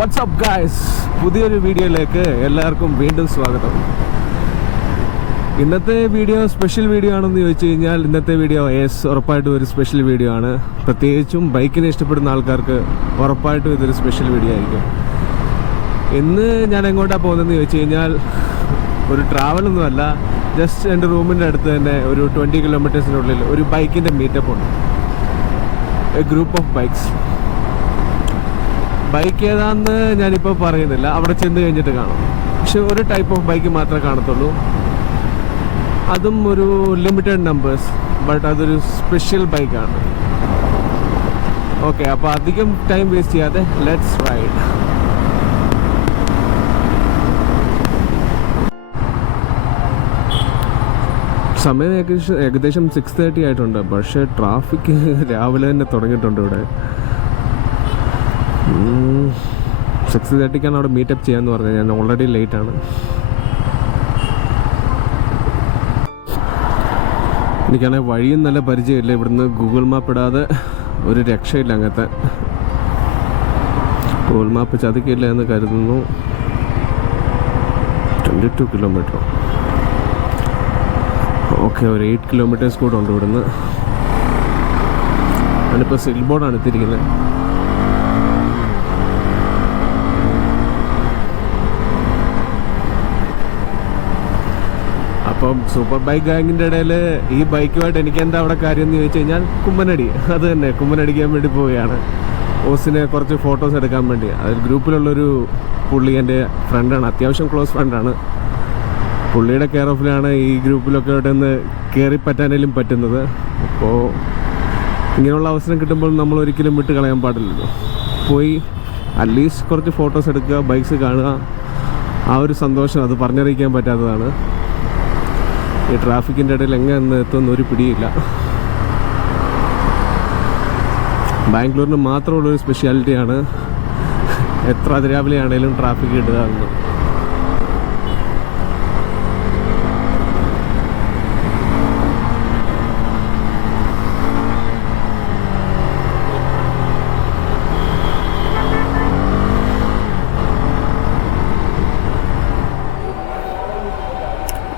WhatsApp guys, പുതിയൊരു വീഡിയോയിലേക്ക് എല്ലാവർക്കും വീണ്ടും സ്വാഗതം. ഇന്നത്തെ വീഡിയോ സ്പെഷ്യൽ വീഡിയോ ആണെന്ന് ചോദിച്ചു കഴിഞ്ഞാൽ ഇന്നത്തെ വീഡിയോ ഉറപ്പായിട്ടും ഒരു സ്പെഷ്യൽ വീഡിയോ ആണ്. പ്രത്യേകിച്ചും ബൈക്കിനെ ഇഷ്ടപ്പെടുന്ന ആൾക്കാർക്ക് ഉറപ്പായിട്ടും ഇതൊരു സ്പെഷ്യൽ വീഡിയോ ആയിരിക്കും. ഇന്ന് ഞാൻ എങ്ങോട്ടാണ് പോകുന്നതെന്ന് ചോദിച്ചു കഴിഞ്ഞാൽ ഒരു ട്രാവലൊന്നുമല്ല, ജസ്റ്റ് എൻ്റെ റൂമിൻ്റെ അടുത്ത് തന്നെ ഒരു 20 കിലോമീറ്റേഴ്സിനുള്ളിൽ ഒരു ബൈക്കിൻ്റെ മീറ്റപ്പ് ഉണ്ട്. A group of bikes. Bike ഏതാണെന്ന് ഞാനിപ്പോൾ പറയുന്നില്ല, അവിടെ ചെന്ന് കഴിഞ്ഞിട്ട് കാണാം. പക്ഷെ ഒരു ടൈപ്പ് ഓഫ് ബൈക്ക് മാത്രമേ കാണത്തുള്ളൂ, അതും ഒരു ലിമിറ്റഡ് നമ്പേഴ്സ്, ബട്ട് അതൊരു സ്പെഷ്യൽ ബൈക്കാണ്. ഓക്കെ, അപ്പോൾ അധികം ടൈം വേസ്റ്റ് ചെയ്യാതെ ലെറ്റ്സ് റൈഡ്. സമയം ഏകദേശം 6:30 ആയിട്ടുണ്ട്. പക്ഷേ ട്രാഫിക് രാവിലെ തന്നെ തുടങ്ങിയിട്ടുണ്ട് ഇവിടെ. 6:30 അവിടെ മീറ്റപ്പ് ചെയ്യാമെന്ന് പറഞ്ഞാൽ ഞാൻ ഓൾറെഡി ലേറ്റാണ്. എനിക്കാണെങ്കിൽ വഴിയും നല്ല പരിചയമില്ല. ഇവിടുന്ന് ഗൂഗിൾ മാപ്പ് ഇടാതെ ഒരു രക്ഷയില്ല. അങ്ങനത്തെ ഗൂഗിൾ മാപ്പ് ചതിക്കില്ല എന്ന് കരുതുന്നു. 22 കിലോമീറ്റർ. ഓക്കെ, ഒരു 8 കിലോമീറ്റേഴ്സ് കൂടെ ഉണ്ട് ഇവിടുന്ന്. ഞാനിപ്പോൾ സിൽ ബോർഡാണ് എത്തിയിരിക്കുന്നത്. അപ്പം സൂപ്പർ ബൈക്ക് ഗാങ്ങിൻ്റെ ഇടയിൽ ഈ ബൈക്കുമായിട്ട് എനിക്ക് എന്താ അവിടെ കാര്യം എന്ന് ചോദിച്ചു കഴിഞ്ഞാൽ കുമ്മനടി. അത് തന്നെ, കുമ്മനടിക്കാൻ വേണ്ടി പോവുകയാണ്. ഓസിനെ കുറച്ച് ഫോട്ടോസ് എടുക്കാൻ വേണ്ടി. അതിൽ ഗ്രൂപ്പിലുള്ളൊരു പുള്ളി എൻ്റെ ഫ്രണ്ടാണ്, അത്യാവശ്യം ക്ലോസ് ഫ്രണ്ടാണ്. പുള്ളിയുടെ കെയർ ഓഫിലാണ് ഈ ഗ്രൂപ്പിലൊക്കെ ഇവിടെ നിന്ന് കയറി പറ്റാനേലും പറ്റുന്നത്. അപ്പോൾ ഇങ്ങനെയുള്ള അവസരം കിട്ടുമ്പോൾ നമ്മൾ ഒരിക്കലും വിട്ട് കളയാൻ പാടില്ലല്ലോ. പോയി അറ്റ്ലീസ്റ്റ് കുറച്ച് ഫോട്ടോസ് എടുക്കുക, ബൈക്സ് കാണുക. ആ ഒരു സന്തോഷം അത് പറഞ്ഞറിയിക്കാൻ പറ്റാത്തതാണ്. ഈ ട്രാഫിക്കിൻ്റെ ഇടയിൽ എങ്ങനെ എത്തുമെന്ന് ഒരു പിടിയില്ല. ബാംഗ്ലൂരിന് മാത്രമുള്ളൊരു സ്പെഷ്യാലിറ്റിയാണ് എത്ര അതിരാവിലെ ആണെങ്കിലും ട്രാഫിക് ഇടുക എന്ന്.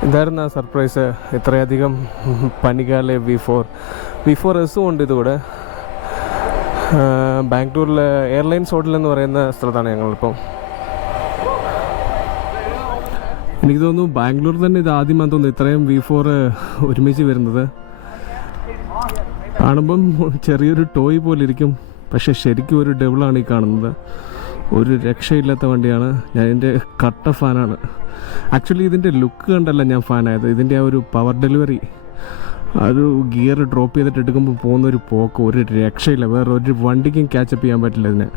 ഇതായിരുന്നു ആ സർപ്രൈസ്. ഇത്രയധികം പനികാലെ V4 എസും ഉണ്ട് ഇതുകൂടെ. ബാംഗ്ലൂരിലെ എയർലൈൻസ് ഹോട്ടൽ എന്ന് പറയുന്ന സ്ഥലത്താണ് ഞങ്ങളിപ്പം. എനിക്ക് തോന്നുന്നു ബാംഗ്ലൂർ തന്നെ ഇത് ആദ്യമാണെന്ന് തോന്നുന്നു ഇത്രയും V4 ഒരുമിച്ച് വരുന്നത്. കാണുമ്പം ചെറിയൊരു ടോയ് പോലെ ഇരിക്കും, പക്ഷെ ശരിക്കും ഒരു ഡബിളാണ് ഈ കാണുന്നത്. ഒരു രക്ഷയില്ലാത്ത വണ്ടിയാണ്. ഞാൻ ഇതിൻ്റെ കട്ട ഫാനാണ്. ആക്ച്വലി ഇതിൻ്റെ ലുക്ക് കണ്ടല്ല ഞാൻ ഫാനായത്, ഇതിൻ്റെ ആ ഒരു പവർ ഡെലിവറി, ഒരു ഗിയർ ഡ്രോപ്പ് ചെയ്തിട്ട് എടുക്കുമ്പോൾ പോകുന്നൊരു പോക്ക് ഒരു രക്ഷയില്ല. വേറെ ഒരു വണ്ടിക്കും ക്യാച്ചപ്പ് ചെയ്യാൻ പറ്റില്ല ഇതിനെ.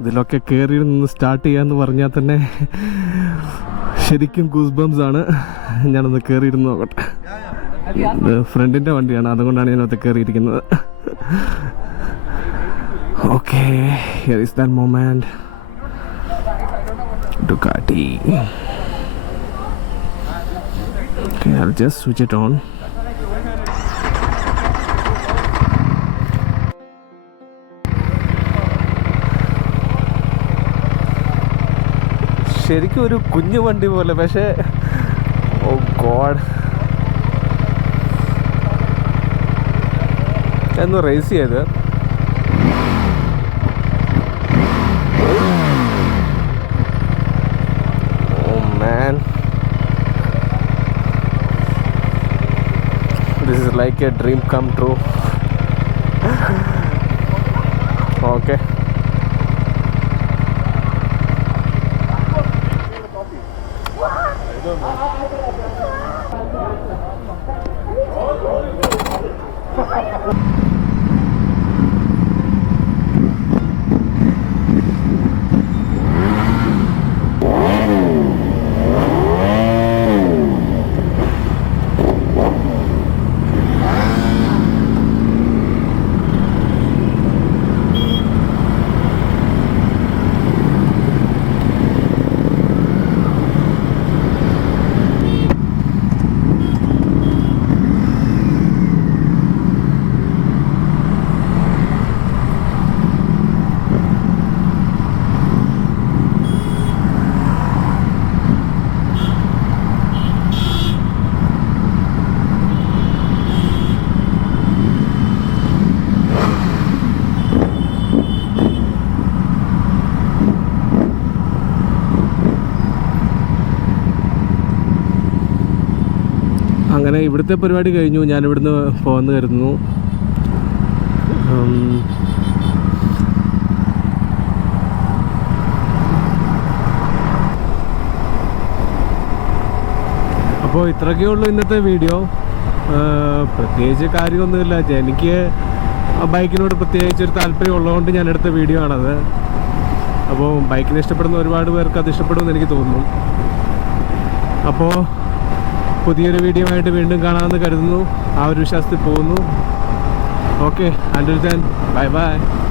ഇതിലൊക്കെ കയറി നിന്ന് സ്റ്റാർട്ട് ചെയ്യാന്ന് പറഞ്ഞാൽ തന്നെ ശരിക്കും ഗൂസ് ബംസ് ആണ്. ഞാനൊന്ന് കയറിയിരുന്ന് നോക്കട്ടെ. ഇത് ഫ്രണ്ടിൻ്റെ വണ്ടിയാണ്, അതുകൊണ്ടാണ് ഞാനത് കയറിയിരിക്കുന്നത്. Okay, here is that moment. Ducati. Okay, I'll just switch it on. ശരിക്കും ഒരു കുഞ്ഞു വണ്ടി പോലെ, പക്ഷേ ഓ ഗോഡ്, എന്ന് റേസ് ചെയ്ത് oh man, this is like a dream come true. Okay, അങ്ങനെ ഇവിടുത്തെ പരിപാടി കഴിഞ്ഞു. ഞാനിവിടുന്ന് പോകുന്നു കരുതുന്നു. അപ്പോൾ ഇത്രയൊക്കെ ഉള്ളൂ ഇന്നത്തെ വീഡിയോ. പ്രത്യേകിച്ച് കാര്യമൊന്നുമില്ല. എനിക്ക് ബൈക്കിനോട് പ്രത്യേകിച്ചൊരു താല്പര്യം ഉള്ളതുകൊണ്ട് ഞാൻ എടുത്ത വീഡിയോ ആണത്. അപ്പോൾ ബൈക്കിനെ ഇഷ്ടപ്പെടുന്ന ഒരുപാട് പേർക്ക് അത് ഇഷ്ടപ്പെടുമെന്ന് എനിക്ക് തോന്നുന്നു. അപ്പോൾ പുതിയൊരു വീഡിയോ ആയിട്ട് വീണ്ടും കാണാമെന്ന് കരുതുന്നു. ആ ഒരു വിശ്വാസത്തിൽ പോകുന്നു. Okay, until then, bye bye.